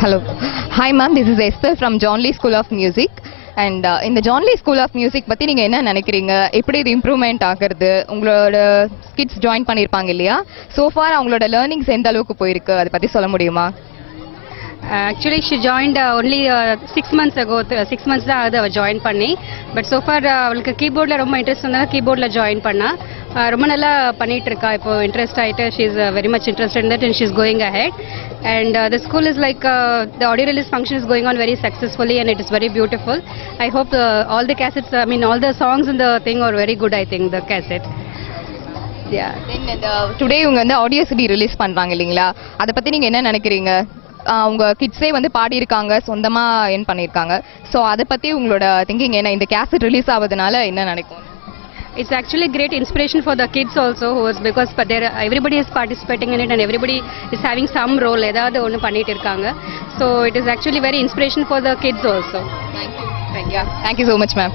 Hello. Hi ma'am, this is Esther from John Lee School of Music. And in the John Lee School of Music பத்தி நீங்க என்ன நினைக்கிறீங்க? எப்படி இது இம்ப்ரூவ்மெண்ட் ஆகுறது? உங்களோட கிட்ஸ் ஜாயின் பண்ணிருப்பாங்க இல்லையா? So far அவங்களோட லேர்னிங்ஸ் எந்த அளவுக்கு போயிருக்கு? அதை பத்தி சொல்ல முடியுமா? Actually, she joined only 6 months ago. 6 months தான் ஆகுது அவள் ஜாயின் பண்ணி. பட் so far அவளுக்கு கீபோர்டில் ரொம்ப இன்ட்ரெஸ்ட் இருந்தாலும் கீபோர்டில் ஜாயின் பண்ணா. ரொம்ப நல்லா பண்ணிட்டு இருக்கா. இப்போ இன்ட்ரெஸ்ட் ஆகிட்டு she is very much interested in that and she is going ahead. And the school is like the audio release function is going on very successfully and it is very beautiful. I hope all the cassettes, I mean all the songs in the thing are very good. I think the cassette. Yeah. Then today இவங்க வந்து audio CD release பண்றாங்க இல்லீங்களா? அதை பத்தி நீங்க என்ன நினைக்கிறீங்க? அவங்க கிட்ஸே வந்து பாடி இருக்காங்க, சொந்தமா என் பண்ணிருக்காங்க. ஸோ அதை பத்தி உங்களோட திங்கிங் என்ன? இந்த கேசட் ரிலீஸ் ஆகுதுனால என்ன நினைக்கும்? It's actually great inspiration for the kids also, because everybody is participating in it and everybody is having some role. ஏதாவது ஒன்று பண்ணிட்டு இருக்காங்க. So it is actually very inspiration for the kids also. Thank you so much ma'am.